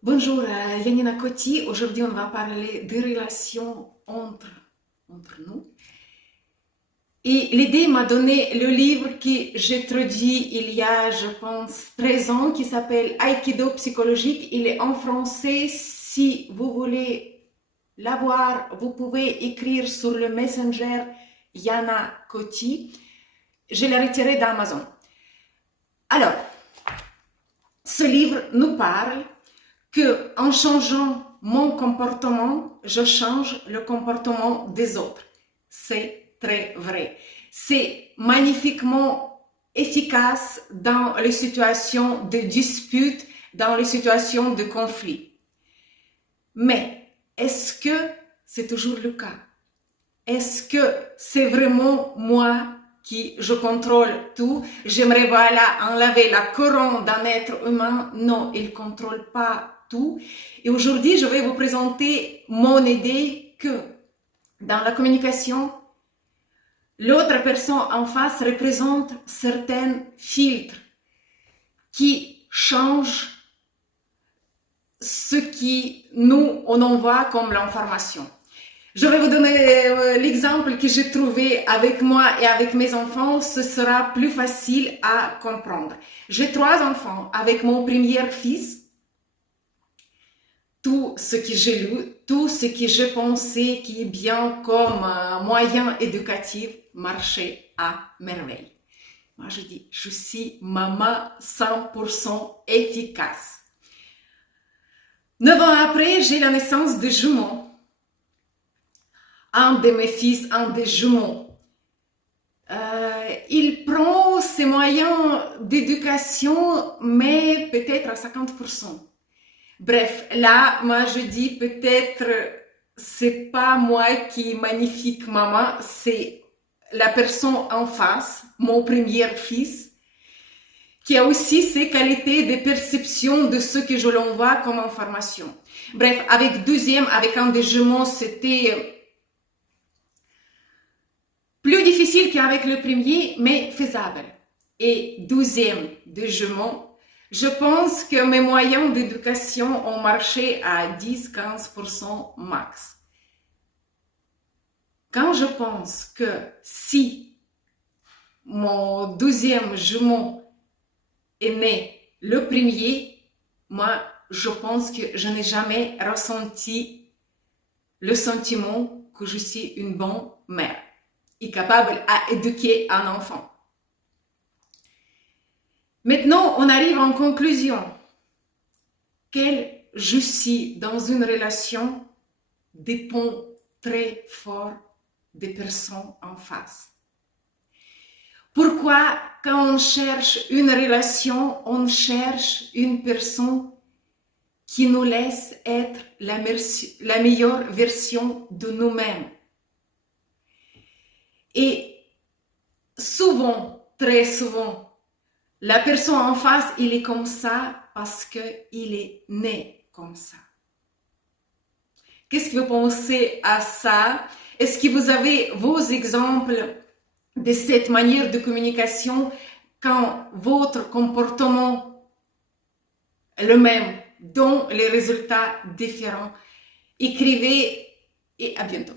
Bonjour, Yanina Coty. Aujourd'hui, on va parler des relations entre nous. Et l'idée m'a donné le livre que j'ai traduit il y a, je pense, 13 ans, qui s'appelle Aïkido psychologique. Il est en français. Si vous voulez l'avoir, vous pouvez écrire sur le Messenger Yana Coty. Je l'ai retiré d'Amazon. Alors, ce livre nous parle que en changeant mon comportement, je change le comportement des autres. C'est très vrai. C'est magnifiquement efficace dans les situations de dispute, dans les situations de conflit. Mais est-ce que c'est toujours le cas? Est-ce que c'est vraiment moi qui je contrôle tout? J'aimerais voilà enlever la couronne d'un être humain. Non, il ne contrôle pas tout. Et aujourd'hui, je vais vous présenter mon idée que dans la communication, l'autre personne en face représente certains filtres qui changent ce qui nous, on envoie comme l'information. Je vais vous donner l'exemple que j'ai trouvé avec moi et avec mes enfants. Ce sera plus facile à comprendre. J'ai 3 enfants. Avec mon premier fils, tout ce que j'ai lu, tout ce que j'ai pensé qui est bien comme moyen éducatif marchait à merveille. Moi, je dis, je suis maman 100% efficace. 9 ans après, j'ai la naissance de jumeaux. Un de mes fils, un des jumeaux. Il prend ses moyens d'éducation, mais peut-être à 50%. Bref, là, moi je dis peut-être c'est pas moi qui est magnifique maman, c'est la personne en face, mon premier fils, qui a aussi ses qualités de perception de ce que je l'envoie comme information. Bref, avec deuxième, avec un des jumeaux, c'était plus difficile qu'avec le premier, mais faisable. Et 12e de jumeaux, je pense que mes moyens d'éducation ont marché à 10-15% max. Quand je pense que si mon 12e jumeau est né le premier, moi, je pense que je n'ai jamais ressenti le sentiment que je suis une bonne mère et capable à éduquer un enfant. Maintenant, on arrive en conclusion. Quelle je suis dans une relation dépend très fort des personnes en face. Pourquoi, quand on cherche une relation, on cherche une personne qui nous laisse être la meilleure version de nous-mêmes? Et souvent, très souvent, la personne en face, il est comme ça parce qu'il est né comme ça. Qu'est-ce que vous pensez à ça? Est-ce que vous avez vos exemples de cette manière de communication quand votre comportement est le même, dont les résultats différents? Écrivez et à bientôt.